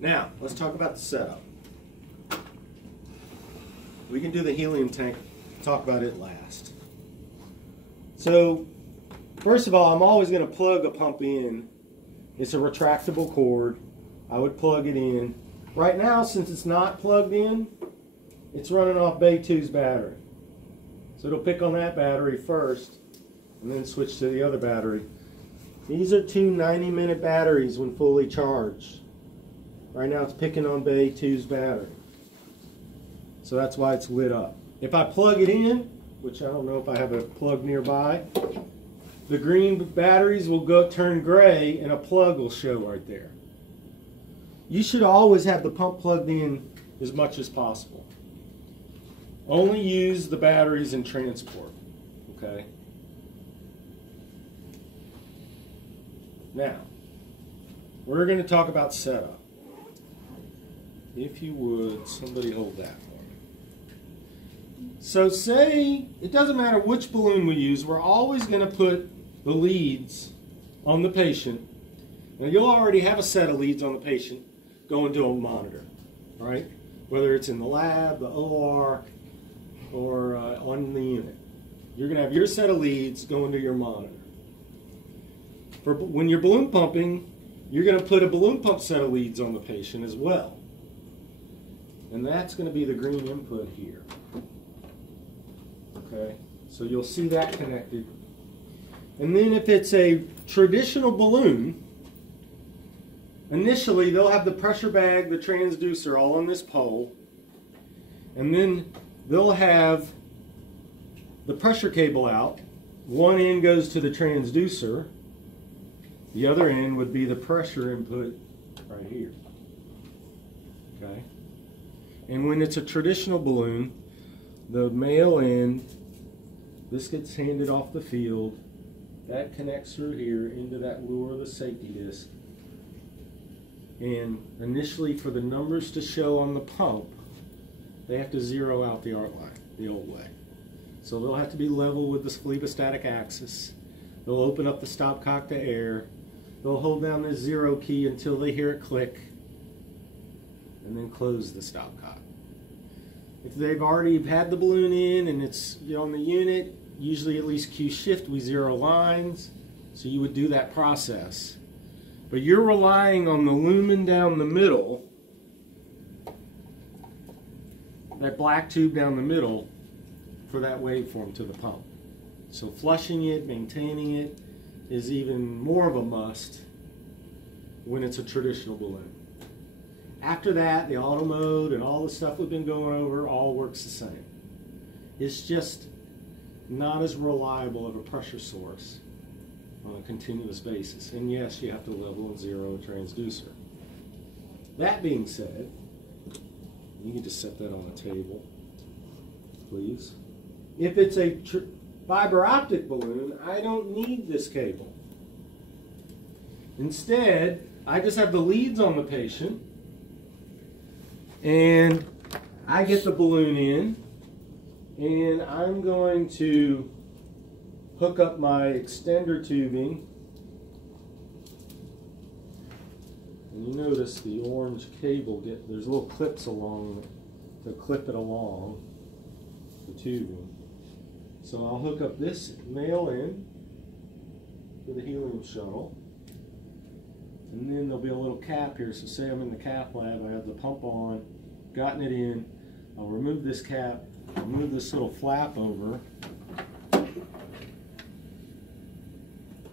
Now, let's talk about the setup. We can do the helium tank, talk about it last. So, first of all, I'm always going to plug a pump in. It's a retractable cord. I would plug it in. Right now, since it's not plugged in, it's running off Bay 2's battery. So it'll pick on that battery first, and then switch to the other battery. These are two 90-minute batteries when fully charged. Right now it's picking on Bay 2's battery. So that's why it's lit up. If I plug it in, which I don't know if I have a plug nearby, the green batteries will turn gray and a plug will show right there. You should always have the pump plugged in as much as possible. Only use the batteries in transport, okay? Now, we're going to talk about setup. If you would, somebody hold that for me. So say, it doesn't matter which balloon we use, we're always going to put the leads on the patient. Now you'll already have a set of leads on the patient going to a monitor, right? Whether it's in the lab, the OR, or on the unit. You're going to have your set of leads going to your monitor. For when you're balloon pumping, you're going to put a balloon pump set of leads on the patient as well. And that's going to be the green input here. Okay, so you'll see that connected. And then if it's a traditional balloon, initially they'll have the pressure bag, the transducer all on this pole, and then they'll have the pressure cable out. One end goes to the transducer, the other end would be the pressure input right here. Okay, and when it's a traditional balloon, the male end, this gets handed off the field. That connects through here into that lure, the safety disc. And initially, for the numbers to show on the pump, they have to zero out the arc line the old way. So they'll have to be level with the phlebostatic axis. They'll open up the stopcock to air. They'll hold down the 0 key until they hear it click, and then close the stopcock. If they've already had the balloon in and it's on the unit, usually at least Q shift, we zero lines, so you would do that process. But you're relying on the lumen down the middle, that black tube down the middle, for that waveform to the pump. So flushing it, maintaining it, is even more of a must when it's a traditional balloon. After that, the auto mode and all the stuff we've been going over all works the same. It's just not as reliable of a pressure source on a continuous basis. And yes, you have to level and zero a transducer. That being said, you can just set that on the table, please. If it's a fiber optic balloon, I don't need this cable. Instead, I just have the leads on the patient, and I get the balloon in, and I'm going to hook up my extender tubing. And you notice the orange cable, there's little clips along to clip it along the tubing. So I'll hook up this male end to the helium shuttle. And then there'll be a little cap here. So say I'm in the cap lab, I have the pump on, gotten it in. I'll remove this cap, I'll move this little flap over,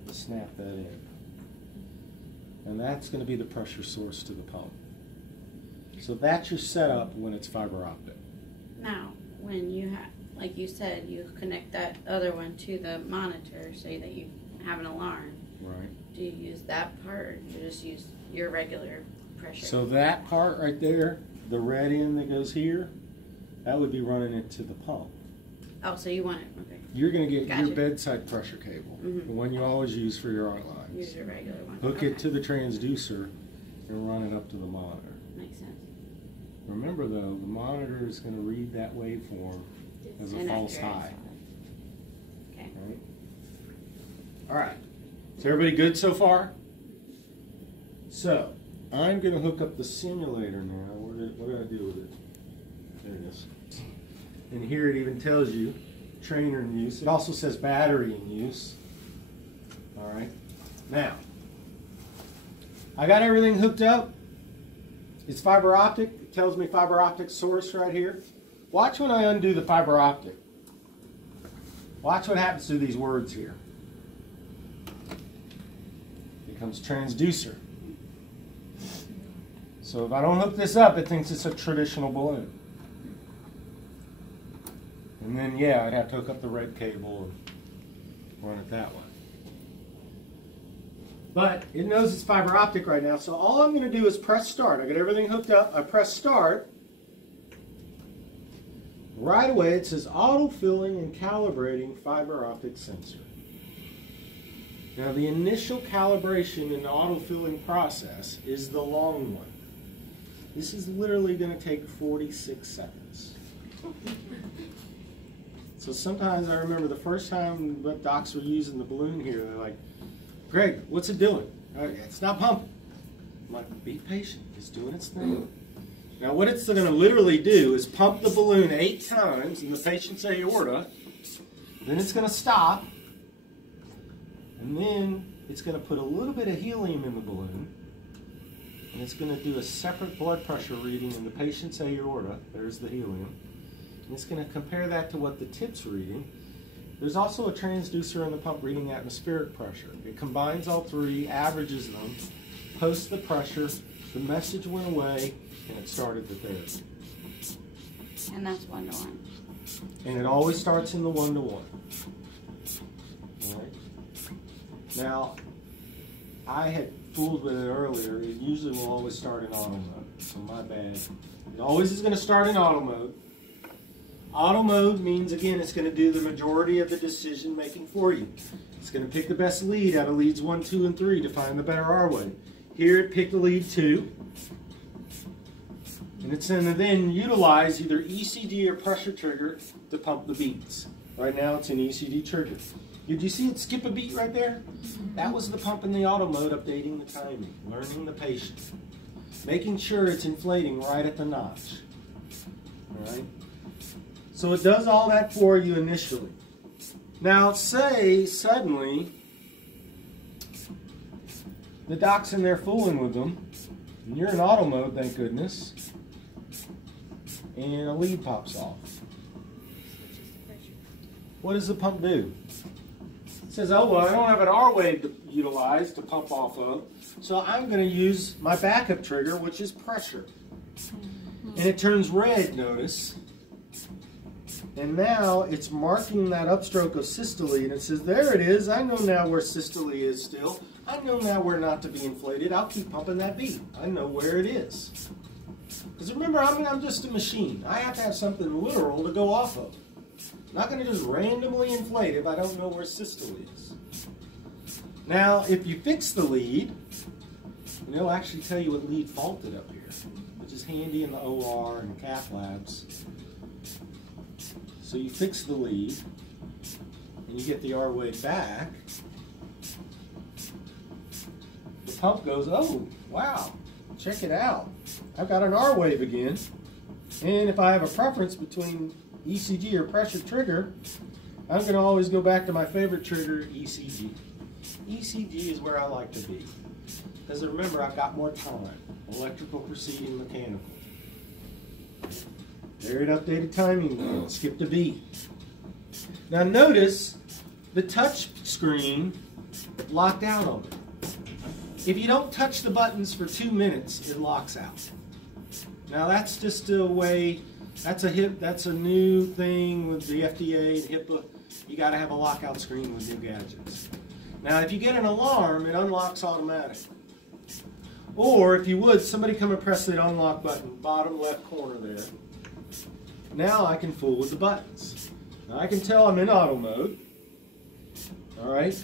snap that in. And that's going to be the pressure source to the pump. So that's your setup when it's fiber optic. Now, When you have, like you said, you connect that other one to the monitor so that you have an alarm. Right. Do you use that part, or do you just use your regular pressure? So that part right there, the red end that goes here, that would be running it to the pump. Oh, so you want it, okay. You're going to get Gotcha. your bedside pressure cable, the one you always use for your art lines. Use your regular one. Hook okay. it to the transducer and run it up to the monitor. Makes sense. Remember though, the monitor is going to read that waveform as a false high. Okay. All right. Is everybody good so far? So, I'm going to hook up the simulator now. What did I do with it? There it is. And here it even tells you trainer in use. It also says battery in use. All right. Now, I got everything hooked up. It's fiber optic. It tells me fiber optic source right here. Watch when I undo the fiber optic. Watch what happens to these words here. It becomes transducer. So if I don't hook this up, it thinks it's a traditional balloon. And then, yeah, I'd have to hook up the red cable and run it that way. But it knows it's fiber optic right now, so all I'm going to do is press start. I got everything hooked up. I press start. Right away, it says auto-filling and calibrating fiber optic sensor. Now, the initial calibration in the auto-filling process is the long one. This is literally going to take 46 seconds. So sometimes I remember the first time that docs were using the balloon here, they're like, Greg, what's it doing? It's not pumping. I'm like, be patient. It's doing its thing. Now what it's going to literally do is pump the balloon 8 times in the patient's aorta. Then it's going to stop. And then it's going to put a little bit of helium in the balloon. And it's going to do a separate blood pressure reading in the patient's aorta. There's the helium. And it's going to compare that to what the tip's reading. There's also a transducer in the pump reading atmospheric pressure. It combines all three, averages them, posts the pressure, the message went away, and it started the therapy. And that's 1-to-1. And it always starts in the 1-to-1. All right. Now, I had fooled with it earlier. It usually will always start in auto mode, so my bad. It always is going to start in auto mode. Auto mode means, again, it's going to do the majority of the decision making for you. It's going to pick the best lead out of leads 1, 2, and 3 to find the better R way. Here it picked the lead 2. And it's going to then utilize either ECG or pressure trigger to pump the beats. Right now it's an ECG trigger. Did you see it skip a beat right there? That was the pump in the auto mode updating the timing, learning the patient, making sure it's inflating right at the notch. All right? So it does all that for you initially. Now say suddenly the doc's in there fooling with them, and you're in auto mode, thank goodness, and a lead pops off. What does the pump do? It says, oh, well, I don't have an R wave to utilize to pump off of, so I'm going to use my backup trigger, which is pressure. And it turns red, notice. And now it's marking that upstroke of systole, and it says, there it is. I know now where systole is still. I know now where not to be inflated. I'll keep pumping that beat. I know where it is. Because remember, I'm just a machine. I have to have something literal to go off of. I'm not going to just randomly inflate if I don't know where systole is. Now, if you fix the lead, and it'll actually tell you what lead faulted up here, which is handy in the OR and cath labs. So you fix the lead, and you get the R wave back. The pump goes, oh, wow, check it out. I've got an R wave again. And if I have a preference between ECG or pressure trigger, I'm going to always go back to my favorite trigger, ECG. ECG is where I like to be. Because remember, I've got more time. Electrical preceding mechanical. There it updated timing wheel. Skipped a beat. Now notice the touch screen locked out on it. If you don't touch the buttons for 2 minutes, it locks out. Now that's just a way, that's a new thing with the FDA, HIPAA. You got to have a lockout screen with new gadgets. Now if you get an alarm, it unlocks automatically. Or if you would, somebody come and press the unlock button, bottom left corner there. Now I can fool with the buttons. Now I can tell I'm in auto mode. All right.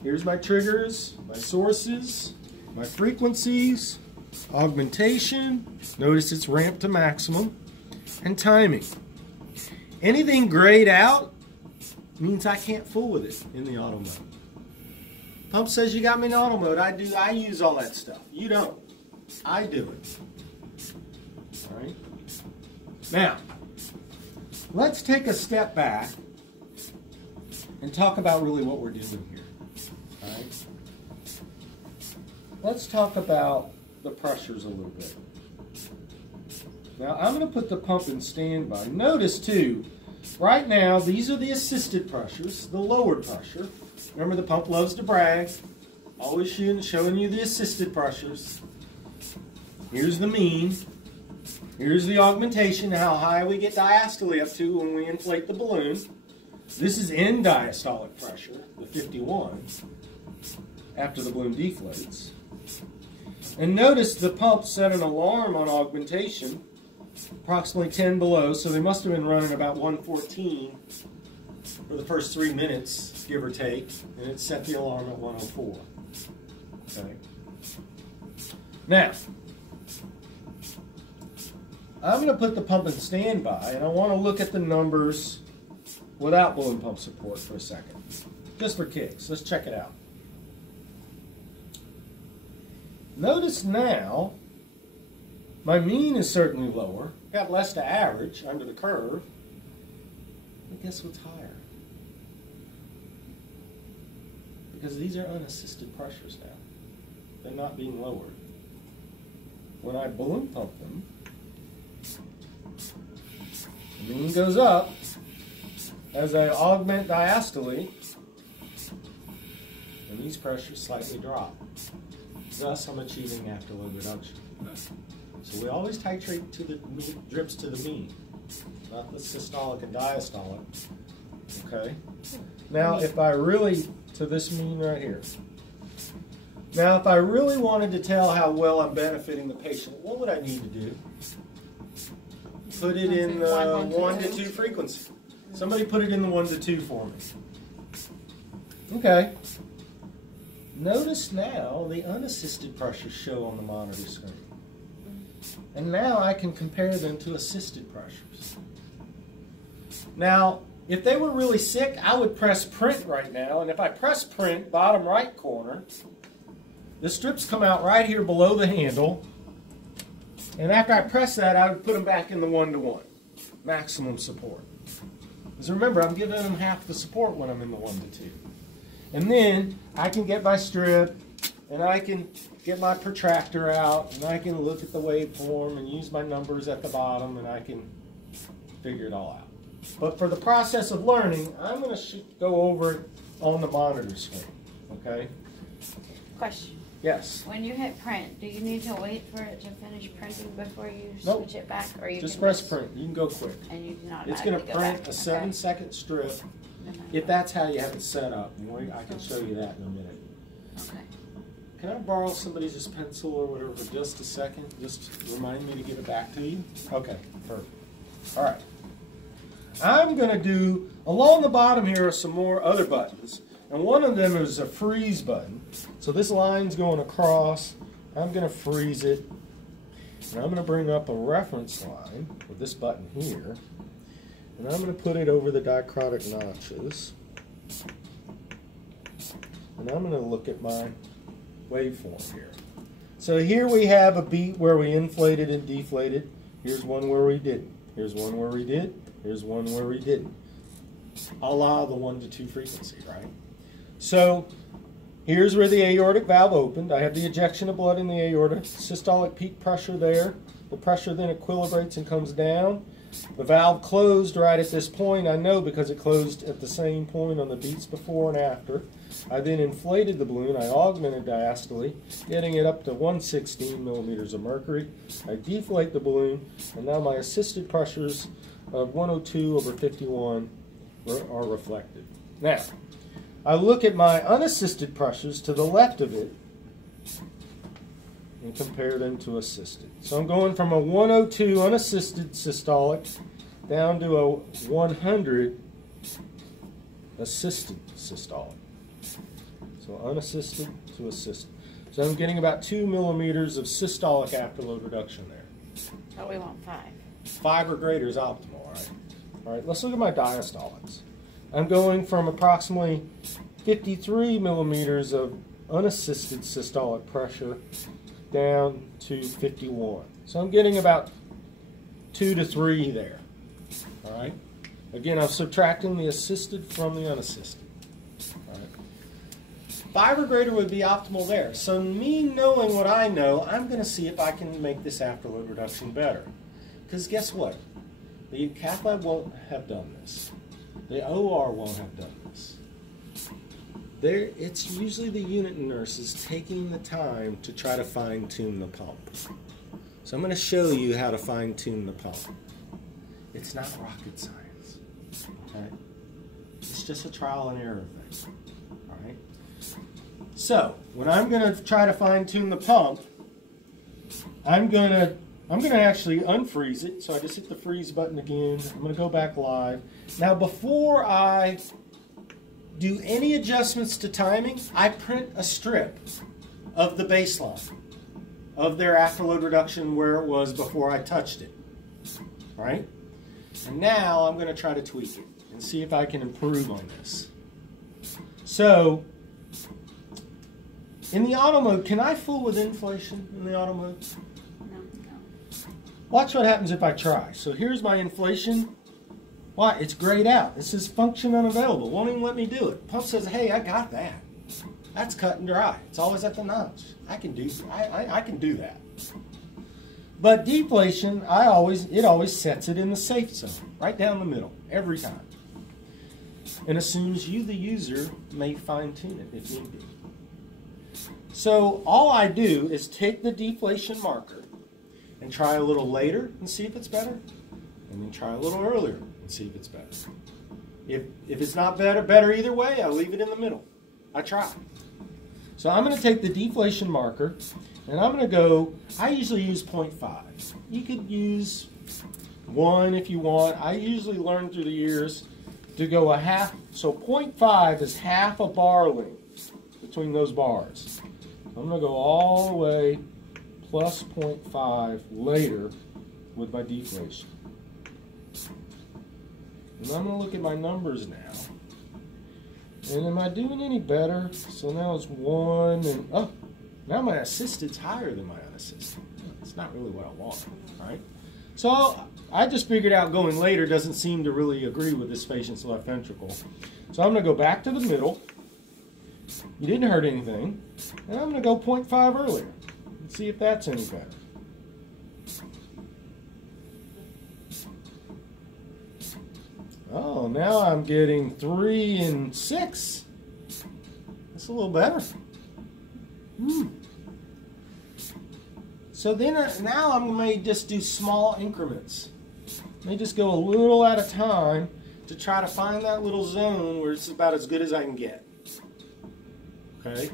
Here's my triggers, my sources, my frequencies, augmentation. Notice it's ramped to maximum, and timing. Anything grayed out means I can't fool with it in the auto mode. Pump says you got me in auto mode. I use all that stuff. You don't. I do it. All right. Now, let's take a step back and talk about really what we're doing here. All right. Let's talk about the pressures a little bit. Now, I'm going to put the pump in standby. Notice, too, right now, these are the assisted pressures, the lowered pressure. Remember, the pump loves to brag. Always showing you the assisted pressures. Here's the mean. Here's the augmentation, how high we get diastole up to when we inflate the balloon. This is end diastolic pressure, the 51, after the balloon deflates. And notice the pump set an alarm on augmentation, approximately 10 below, so they must have been running about 114 for the first 3 minutes, give or take, and it set the alarm at 104. Okay. Now, I'm going to put the pump in standby, and I want to look at the numbers without balloon pump support for a second, just for kicks. Let's check it out. Notice now, my mean is certainly lower. Got less to average under the curve. And guess what's higher? Because these are unassisted pressures now. They're not being lowered. When I balloon pump them, the mean goes up as I augment diastole, and these pressures slightly drop. Thus, I'm achieving afterload reduction. So we always titrate to the drips to the mean, not the systolic and diastolic. Okay. Now, if I really, to this mean right here. Now, if I really wanted to tell how well I'm benefiting the patient, what would I need to do? Put it in the 1 to 2 frequency. Somebody put it in the 1 to 2 for me. Okay. Notice now the unassisted pressures show on the monitor screen. And now I can compare them to assisted pressures. Now, if they were really sick, I would press print right now. And if I press print, bottom right corner, the strips come out right here below the handle. And after I press that, I would put them back in the 1 to 1, maximum support. Because remember, I'm giving them half the support when I'm in the 1 to 2. And then I can get my strip, and I can get my protractor out, and I can look at the waveform and use my numbers at the bottom, and I can figure it all out. But for the process of learning, I'm going to go over it on the monitor screen. Okay? Question. Yes. When you hit print, do you need to wait for it to finish printing before you Nope. switch it back, or you Just can press print. You can go quick. And you can It's automatically going to go print back. a 7-second strip. If that's how you have it set up, I can show you that in a minute. Okay. Can I borrow somebody's pencil or whatever for just a second? Just remind me to give it back to you? Okay, perfect. All right. I'm going to do, along the bottom here are some more other buttons. And one of them is a freeze button. So this line's going across. I'm going to freeze it. And I'm going to bring up a reference line with this button here. And I'm going to put it over the dichrotic notches. And I'm going to look at my waveform here. So here we have a beat where we inflated and deflated. Here's one where we didn't. Here's one where we did. Here's one where we didn't. A la the 1 to 2 frequency, right? So here's where the aortic valve opened. I have the ejection of blood in the aorta. Systolic peak pressure there. The pressure then equilibrates and comes down. The valve closed right at this point. I know because it closed at the same point on the beats before and after. I then inflated the balloon. I augmented diastole, getting it up to 116 millimeters of mercury. I deflate the balloon, and now my assisted pressures of 102 over 51 are reflected. Now, I look at my unassisted pressures to the left of it and compare them to assisted. So I'm going from a 102 unassisted systolic down to a 100 assisted systolic. So unassisted to assisted. So I'm getting about 2 millimeters of systolic afterload reduction there. But we want 5. 5 or greater is optimal, right? All right, let's look at my diastolics. I'm going from approximately 53 millimeters of unassisted systolic pressure down to 51. So I'm getting about 2 to 3 there. All right. Again, I'm subtracting the assisted from the unassisted. All right. 5 or greater would be optimal there. So me knowing what I know, I'm going to see if I can make this afterload reduction better. Because guess what? The cath lab won't have done this. The OR won't have done this. It's usually the unit nurses taking the time to try to fine-tune the pump. So I'm going to show you how to fine-tune the pump. It's not rocket science. Okay? It's just a trial and error thing. All right? So when I'm going to try to fine-tune the pump, I'm going to actually unfreeze it. So I just hit the freeze button again. I'm going to go back live. Now before I do any adjustments to timing, I print a strip of the baseline of their afterload reduction where it was before I touched it. All right? And now I'm going to try to tweak it and see if I can improve on this. So in the auto mode, can I fool with inflation in the auto mode? No. Watch what happens if I try. So here's my inflation. Why? It's grayed out. It says function unavailable. Won't even let me do it. Pump says, hey, I got that. That's cut and dry. It's always at the notch. I can do that. But deflation, it always sets it in the safe zone, right down the middle, every time. And assumes you, the user, may fine-tune it if need be. So all I do is take the deflation marker and try a little later and see if it's better, and then try a little earlier and see if it's better. If it's not better either way, I leave it in the middle. I try. So I'm going to take the deflation marker, and I'm going to go, I usually use 0.5. You could use 1 if you want. I usually learn through the years to go a half. So 0.5 is half a bar length between those bars. I'm going to go all the way plus 0.5 later with my deflation. And I'm going to look at my numbers now. And am I doing any better? So now it's 1, and oh, now my assisted's higher than my unassisted. It's not really what I want, right? So I just figured out going later doesn't seem to really agree with this patient's left ventricle. So I'm going to go back to the middle. You didn't hurt anything. And I'm going to go 0.5 earlier and see if that's any better. Oh, now I'm getting 3 and 6. That's a little better. So then now I may just do small increments. May just go a little at a time to try to find that little zone where it's about as good as I can get. Okay?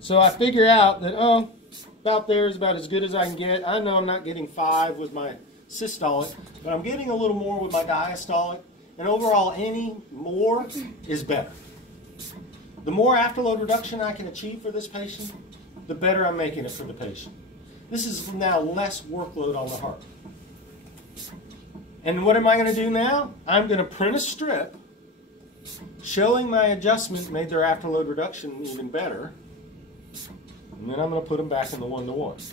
So I figure out that, oh, about there is about as good as I can get. I know I'm not getting 5 with my systolic, but I'm getting a little more with my diastolic, and overall any more is better. The more afterload reduction I can achieve for this patient, the better I'm making it for the patient. This is now less workload on the heart. And what am I going to do now? I'm going to print a strip showing my adjustment made their afterload reduction even better, and then I'm going to put them back in the 1-to-1.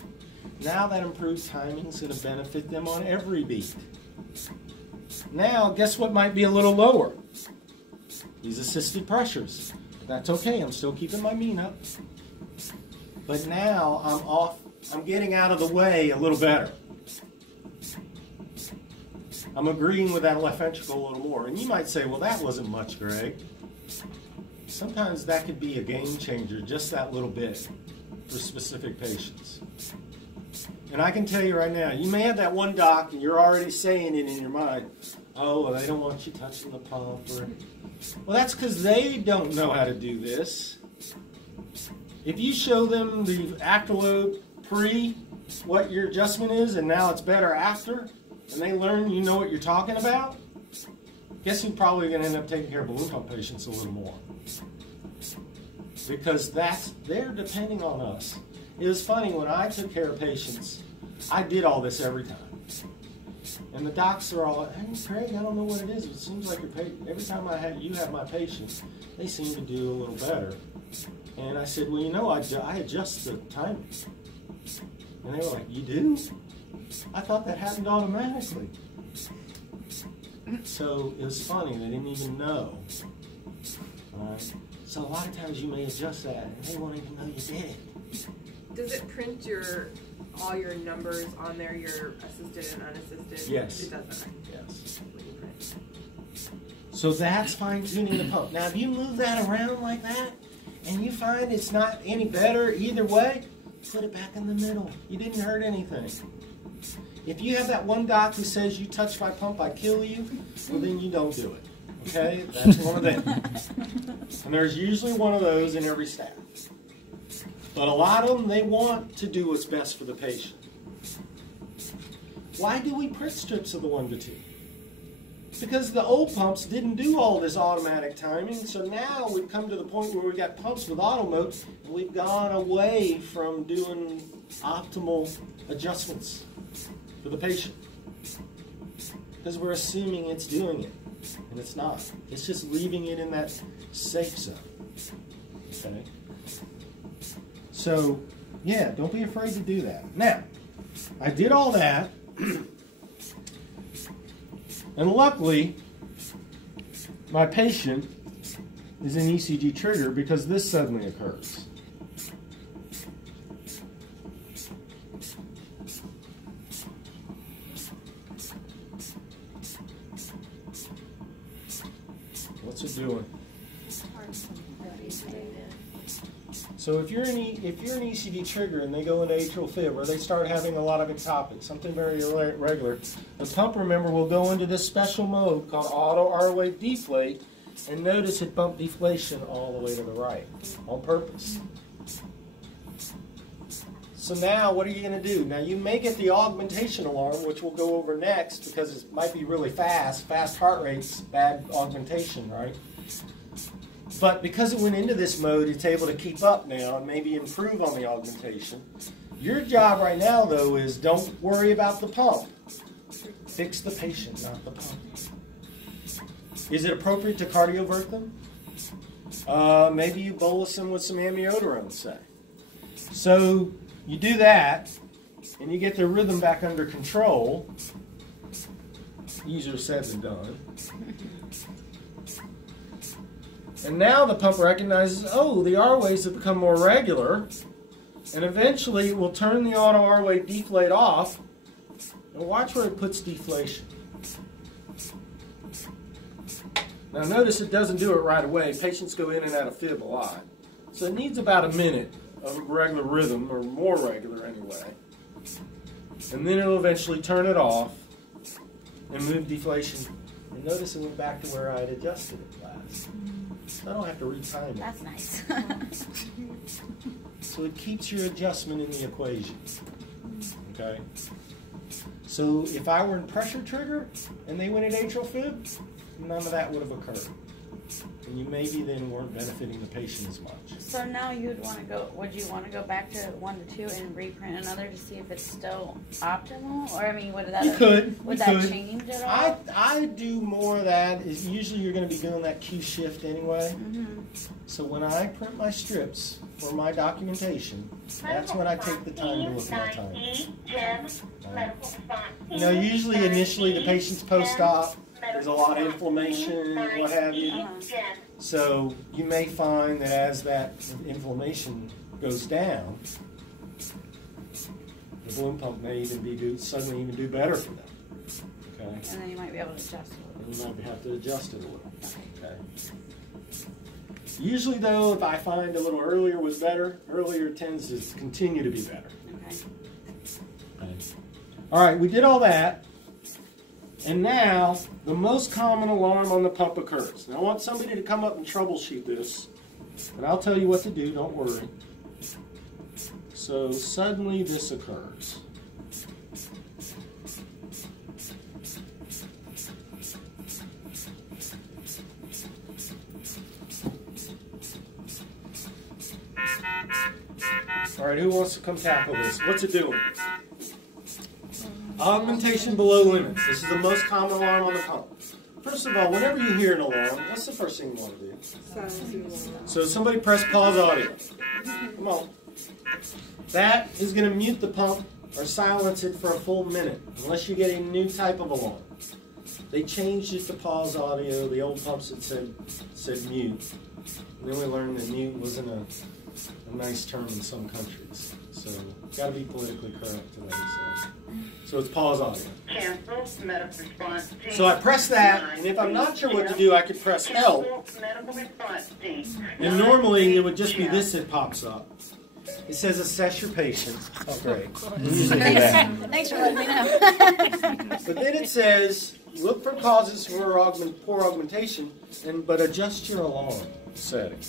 Now that improved timing is going to benefit them on every beat. Now, guess what might be a little lower? These assisted pressures. That's okay, I'm still keeping my mean up. But now I'm getting out of the way a little better. I'm agreeing with that left ventricle a little more. And you might say, well, that wasn't much, Greg. Sometimes that could be a game changer, just that little bit, for specific patients. And I can tell you right now, you may have that one doc and you're already saying it in your mind, oh, well, they don't want you touching the pump. Well, that's because they don't know how to do this. If you show them the afterload pre what your adjustment is and now it's better after, and they learn you know what you're talking about, guess who's probably going to end up taking care of balloon pump patients a little more? Because they're depending on us. It was funny, when I took care of patients, I did all this every time. And the docs are all like, hey, Craig, I don't know what it is. It seems like every time you have my patient, they seem to do a little better. And I said, well, you know, I adjust the timing. And they were like, you do? I thought that happened automatically. So it was funny, they didn't even know. All right? So a lot of times you may adjust that and they won't even know you did it. Does it print all your numbers on there, your assisted and unassisted? Yes. It does, okay. Yes. When you print. So that's fine-tuning the pump. Now if you move that around like that and you find it's not any better either way, put it back in the middle. You didn't hurt anything. If you have that one doc who says, you touch my pump, I kill you, well then you don't do it. Okay? That's one of them. And there's usually one of those in every staff. But a lot of them, they want to do what's best for the patient. Why do we print strips of the 1 to 2? Because the old pumps didn't do all this automatic timing, so now we've come to the point where we've got pumps with auto mode, and we've gone away from doing optimal adjustments for the patient. Because we're assuming it's doing it, and it's not. It's just leaving it in that safe zone. Okay? So, yeah, don't be afraid to do that. Now, I did all that, and luckily, my patient is an ECG trigger because this suddenly occurs. What's it doing? So if you're an ECG trigger and they go into atrial fib or they start having a lot of ectopic, something very irregular, the pump, remember, will go into this special mode called auto R wave deflate, and notice it bumped deflation all the way to the right on purpose. So now what are you going to do? Now you may get the augmentation alarm, which we'll go over next because it might be really fast heart rates, bad augmentation, right? But because it went into this mode, it's able to keep up now and maybe improve on the augmentation. Your job right now, though, is don't worry about the pump. Fix the patient, not the pump. Is it appropriate to cardiovert them? Maybe you bolus them with some amiodarone, say. So you do that, and you get their rhythm back under control. Easier said than done. And now the pump recognizes, oh, the R waves have become more regular, and eventually it will turn the auto R wave deflate off, and watch where it puts deflation. Now notice it doesn't do it right away. Patients go in and out of fib a lot. So it needs about a minute of regular rhythm, or more regular anyway. And then it'll eventually turn it off and move deflation. And notice it went back to where I had adjusted it last. I don't have to retime it. That's nice. So it keeps your adjustment in the equation. Okay? So if I were in pressure trigger and they went in atrial fib, none of that would have occurred. And you maybe then weren't benefiting the patient as much. So now would you want to go back to 1 to 2 and reprint another to see if it's still optimal? Or I mean, would that change at all? I do more of that. Usually you're going to be doing that Q shift anyway. Mm-hmm. So when I print my strips for my documentation, that's when I take the time to look at my time. You know, usually initially the patient's post-op, there's a lot of inflammation, what have you. So you may find that as that inflammation goes down, the balloon pump may even suddenly do better for them. Okay. And then you might be able to adjust a little. And you might have to adjust it a little. Okay. Usually, though, if I find a little earlier was better, earlier tends to continue to be better. Okay. Okay. All right, we did all that. And now, the most common alarm on the pump occurs. Now, I want somebody to come up and troubleshoot this. And I'll tell you what to do, don't worry. So, suddenly this occurs. All right, who wants to come tackle this? What's it doing? Augmentation below limits. This is the most common alarm on the pump. First of all, whenever you hear an alarm, what's the first thing you want to do? Silence the alarm. So somebody press pause audio. Come on. That is going to mute the pump or silence it for a full minute, unless you get a new type of alarm. They changed it to pause audio. The old pumps had said mute. And then we learned that mute wasn't a nice term in some countries. So got to be politically correct today. So it's pause audio. Cancel medical response team. So I press that, and if I'm not sure what to do, I could press help. Cancel medical response team. And normally it would just be this that pops up. It says assess your patient. Oh, great. We usually do that. Thanks for letting me know. But then it says, look for causes for poor augmentation, but adjust your alarm setting.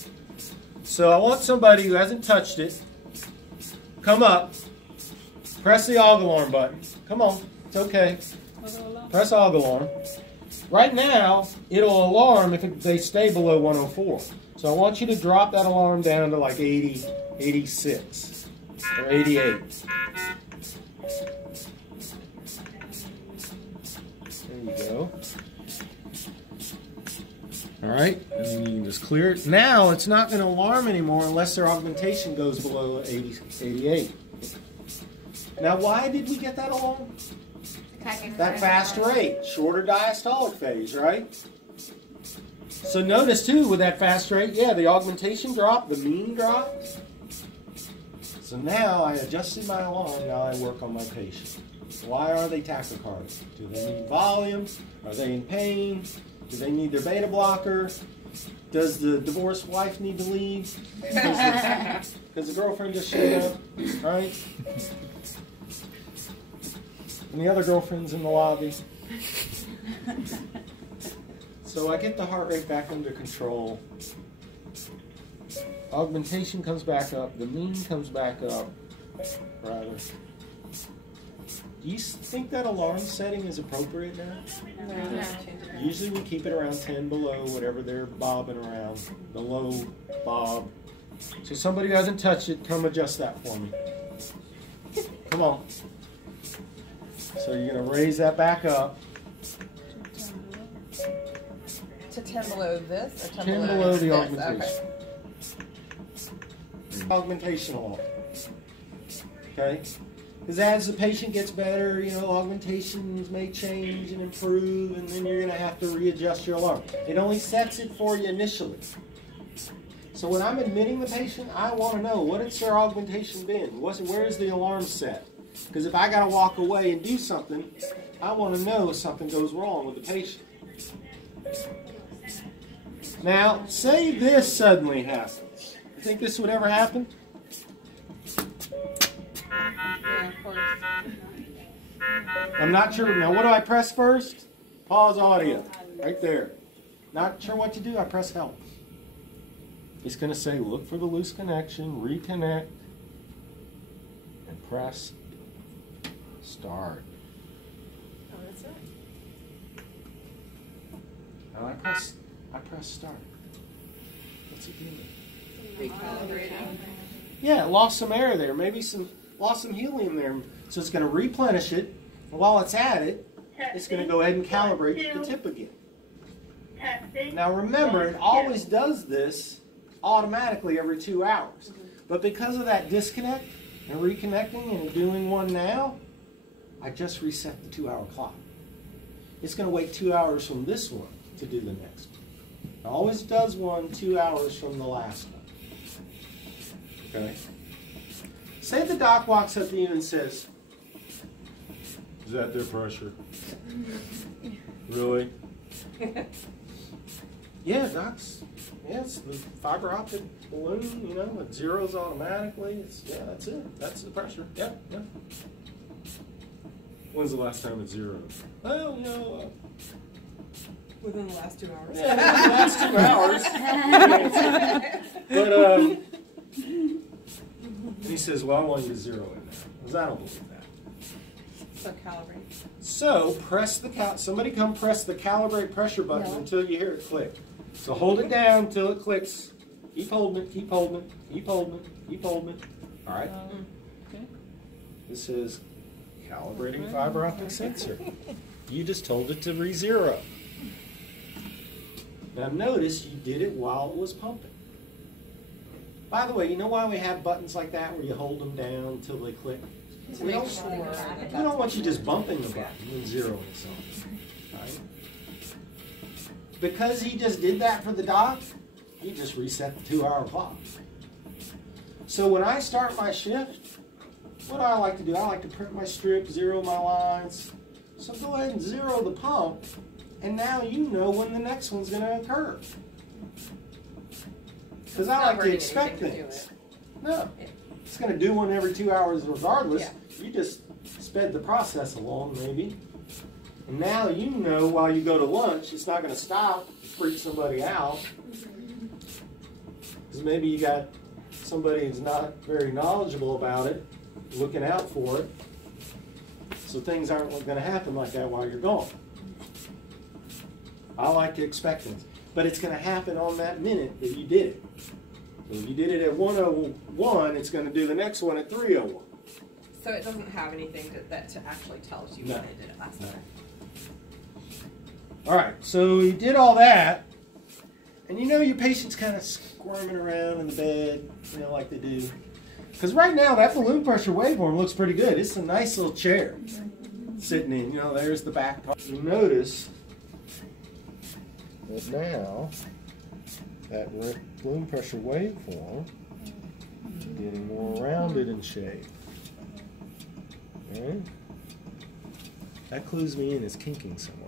So I want somebody who hasn't touched it, come up, press the AUG alarm button. Come on, it's okay. Press AUG alarm. Right now, it'll alarm if they stay below 104. So I want you to drop that alarm down to like 80, 86, or 88. There you go. All right, and then you can just clear it. Now it's not going to alarm anymore unless their augmentation goes below 80, 88. Now why did we get that alarm? That fast rate, shorter diastolic phase, right? So notice too, with that fast rate, yeah, the augmentation dropped, the mean dropped. So now I adjusted my alarm, now I work on my patient. Why are they tachycardic? Do they need volume? Are they in pain? Do they need their beta blocker? Does the divorced wife need to leave? Because the girlfriend just showed up, right? And the other girlfriend's in the lobby. So I get the heart rate back under control. Augmentation comes back up. The mean comes back up, rather. Do you think that alarm setting is appropriate now? No. Usually we keep it around 10 below, whatever they're bobbing around, the low bob. So somebody who hasn't touched it, come adjust that for me. Come on. So you're going to raise that back up. To 10 below this or 10 below the this? augmentation. Okay. Augmentation alarm. Okay? Because as the patient gets better, augmentations may change and improve, and then you're going to have to readjust your alarm. It only sets it for you initially. So when I'm admitting the patient, I want to know, what has their augmentation been? Where is the alarm set? Because if I got to walk away and do something, I want to know if something goes wrong with the patient. Now, say this suddenly happens. You think this would ever happen? Yeah, of course. I'm not sure. Now, what do I press first? Pause audio. Right there. Not sure what to do. I press help. It's going to say, look for the loose connection, reconnect, and press start. Oh, that's it. Now I press start. What's it doing? Recalibrating. Yeah, it lost some air there. Maybe lost some helium there. So it's going to replenish it. And while it's at it, it's going to go ahead and calibrate the tip again. Now remember, it always does this automatically every 2 hours. But because of that disconnect and reconnecting and doing one now, I just reset the 2-hour clock. It's going to wait 2 hours from this one to do the next one. It always does one 2 hours from the last one. Okay? Say the doc walks up to you and says, is that their pressure? Really? Yeah, docs. Yeah, it's the fiber optic balloon, it zeros automatically. That's it. That's the pressure. Yeah. When's the last time it zeroed? Well, Within the last 2 hours. yeah, within the last 2 hours. But, and he says, well, I want you to zero it now. Because I don't believe that. So calibrate. So, somebody come press the calibrate pressure button until you hear it click. So hold it down until it clicks. Keep holding it, keep holding it, keep holding it, keep holding it. All right? Okay. This is calibrating fiber optic sensor. You just told it to re-zero. Now notice you did it while it was pumping. By the way, you know why we have buttons like that where you hold them down until they click? We don't want you just bumping the button and zeroing it on. Right? Because he just did that for the dock, he just reset the 2-hour clock. So when I start my shift, what do I like to do? I like to print my strip, zero my lines. So go ahead and zero the pump, and now you know when the next one's going to occur. Because I like to expect things. No, it's going to do one every 2 hours regardless. Yeah. You just sped the process along maybe. And now you know while you go to lunch, it's not going to stop to freak somebody out. Because maybe you got somebody who's not very knowledgeable about it, looking out for it. So things aren't going to happen like that while you're gone. I like to expect things. But it's going to happen on that minute that you did it. So if you did it at 1:01, it's going to do the next one at 3:01. So it doesn't have anything that actually tells you when it did it last time. All right, so you did all that. And you know your patient's kind of squirming around in the bed, you know, like they do. Because right now that balloon pressure waveform looks pretty good. It's a nice little chair sitting in. You know, there's the back part. You notice that now that balloon pressure waveform is getting more rounded in shape. Okay? That clues me in as kinking somewhere.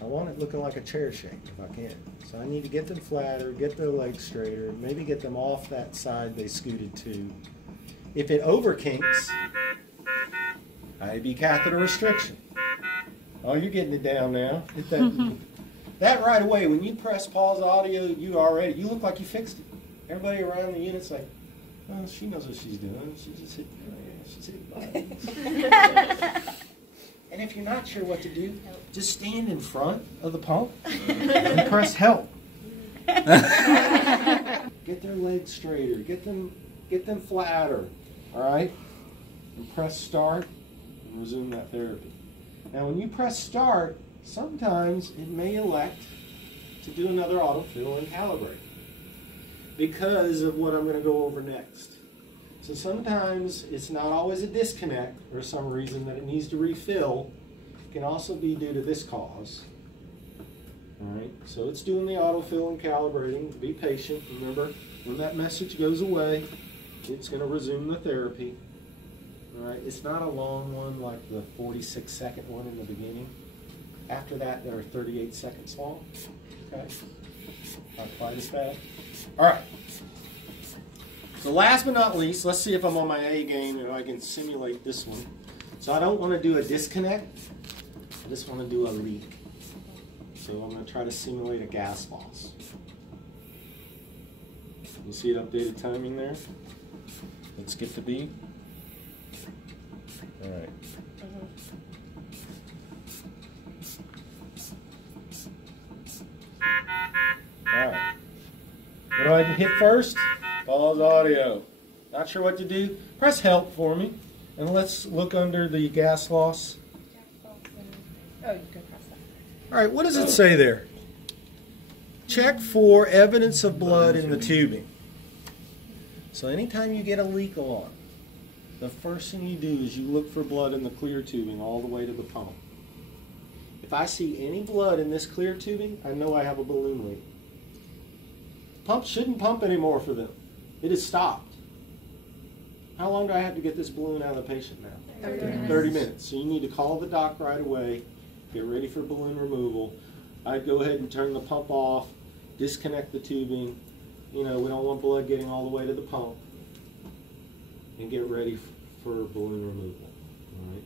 I want it looking like a chair shape if I can. So I need to get them flatter, get their legs straighter, maybe get them off that side they scooted to. If it over kinks, IABP catheter restriction. Oh, you're getting it down now. Hit that. That right away, when you press pause audio, you look like you fixed it. Everybody around the unit's like, oh, she knows what she's doing. She just hit, she's hitting buttons. And if you're not sure what to do, just stand in front of the pump and press help. Get their legs straighter, get them flatter, all right? And press start and resume that therapy. Now when you press start, sometimes it may elect to do another autofill and calibrate because of what I'm going to go over next. So sometimes it's not always a disconnect or some reason that it needs to refill. It can also be due to this cause. All right, so it's doing the autofill and calibrating. Be patient. Remember, when that message goes away, it's going to resume the therapy. All right, it's not a long one like the 46-second one in the beginning. After that, there are 38 seconds long. Okay, not quite as bad. All right. So last but not least, let's see if I'm on my A game and I can simulate this one. So I don't want to do a disconnect. I just want to do a leak. So I'm going to try to simulate a gas loss. You see it updated timing there? Let's get the B. All right. All right. What do I hit first? Pause audio. Not sure what to do? Press help for me. And let's look under the gas loss. Oh, you can press that. All right, what does it say there? Check for evidence of blood in the tubing. So anytime you get a leak on, the first thing you do is you look for blood in the clear tubing all the way to the pump. If I see any blood in this clear tubing, I know I have a balloon leak. Pump shouldn't pump anymore for them. It has stopped. How long do I have to get this balloon out of the patient now? 30 minutes. 30 minutes. So you need to call the doc right away, get ready for balloon removal. I'd go ahead and turn the pump off, disconnect the tubing. You know, we don't want blood getting all the way to the pump. And get ready for balloon removal. All right.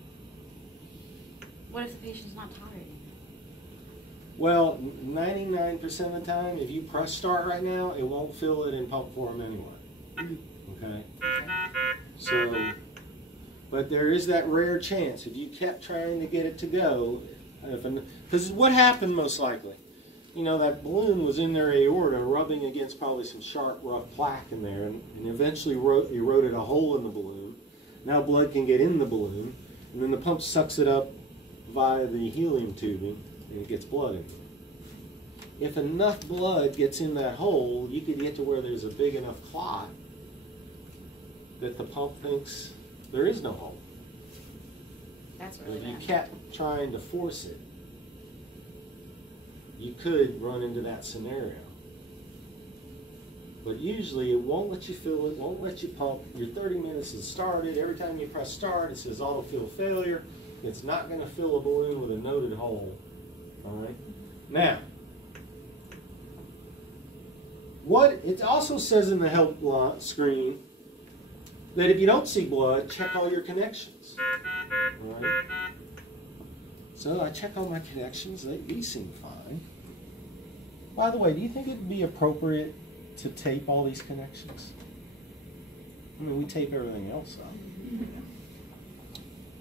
What if the patient's not tolerating it? Well, 99% of the time, if you press start right now, it won't fill it in pump form anyway. Okay? So, but there is that rare chance, if you kept trying to get it to go, because what happened most likely? You know, that balloon was in their aorta rubbing against probably some sharp, rough plaque in there, and eventually eroded a hole in the balloon. Now blood can get in the balloon, and then the pump sucks it up via the helium tubing, and it gets blood in there. if enough blood gets in that hole, you could get to where there's a big enough clot that the pump thinks there is no hole. That's But really if you bad. kept trying to force it, you could run into that scenario. But usually it won't let you fill it, won't let you pump. Your 30 minutes is started. Every time you press start, it says autofill failure. It's not going to fill a balloon with a noted hole. All right. Now, what it also says in the help screen that if you don't see blood, check all your connections. All right. So I check all my connections. These seem fine. By the way, do you think it would be appropriate to tape all these connections? I mean, we tape everything else up.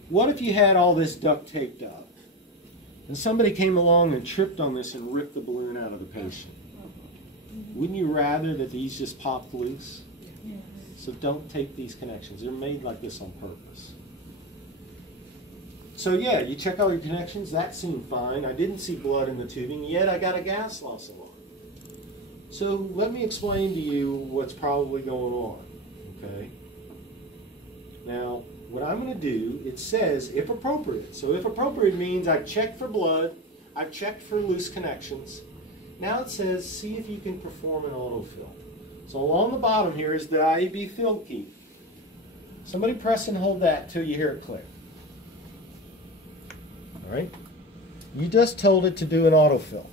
What if you had all this duct taped up and somebody came along and tripped on this and ripped the balloon out of the patient? Wouldn't you rather that these just popped loose? So don't tape these connections. They're made like this on purpose. So yeah, you check all your connections. That seemed fine. I didn't see blood in the tubing, yet I got a gas loss alarm. So let me explain to you what's probably going on, okay? Now, what I'm going to do, it says if appropriate. So if appropriate means I've checked for blood, I've checked for loose connections. Now it says see if you can perform an autofill. So along the bottom here is the IABP field key. Somebody press and hold that until you hear it click. All right? You just told it to do an autofill.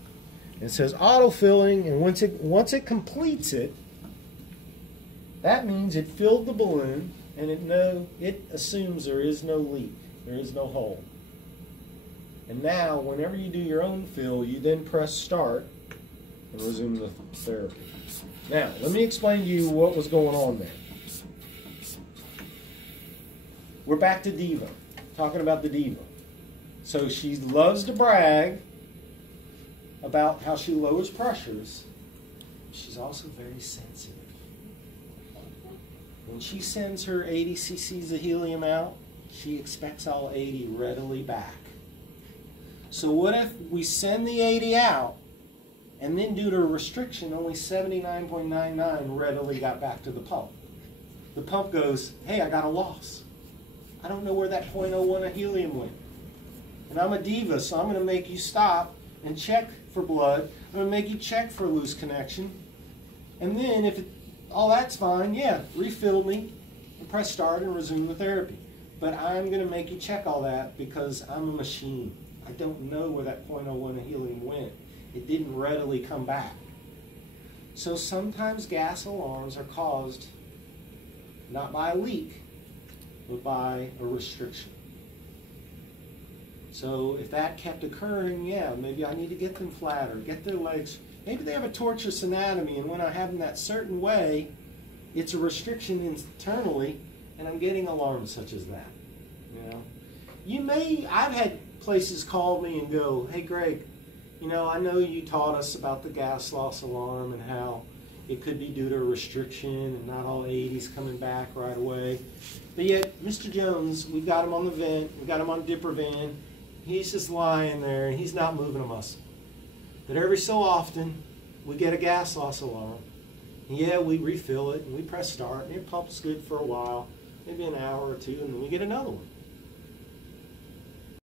It says autofilling, and once it completes it, that means it filled the balloon, and it assumes there is no leak, there is no hole. And now, whenever you do your own fill, you then press start and resume the therapy. Now, let me explain to you what was going on there. We're back to Diva, talking about the Diva. So she loves to brag about how she lowers pressures. She's also very sensitive. When she sends her 80 cc's of helium out, she expects all 80 readily back. So what if we send the 80 out, and then due to a restriction, only 79.99 readily got back to the pump? The pump goes, hey, I got a loss. I don't know where that 0.01 of helium went. And I'm a diva, so I'm going to make you stop and check for blood. I'm going to make you check for loose connection. And then if all that's fine, yeah, refill me and press start and resume the therapy. But I'm going to make you check all that because I'm a machine. I don't know where that 0.01 of helium went. It didn't readily come back. So sometimes gas alarms are caused not by a leak, but by a restriction. So if that kept occurring, yeah, maybe I need to get them flatter, get their legs. Maybe they have a tortuous anatomy, and when I have them that certain way, it's a restriction internally, and I'm getting alarms such as that. You know, I've had places call me and go, hey Greg, you know, I know you taught us about the gas loss alarm and how it could be due to a restriction and not all 80s coming back right away. But yet, Mr. Jones, we got him on the vent, we got him on dipper van, he's just lying there and he's not moving a muscle. But every so often, we get a gas loss alarm. And yeah, we refill it and we press start and it pumps good for a while, maybe an hour or two, and then we get another one.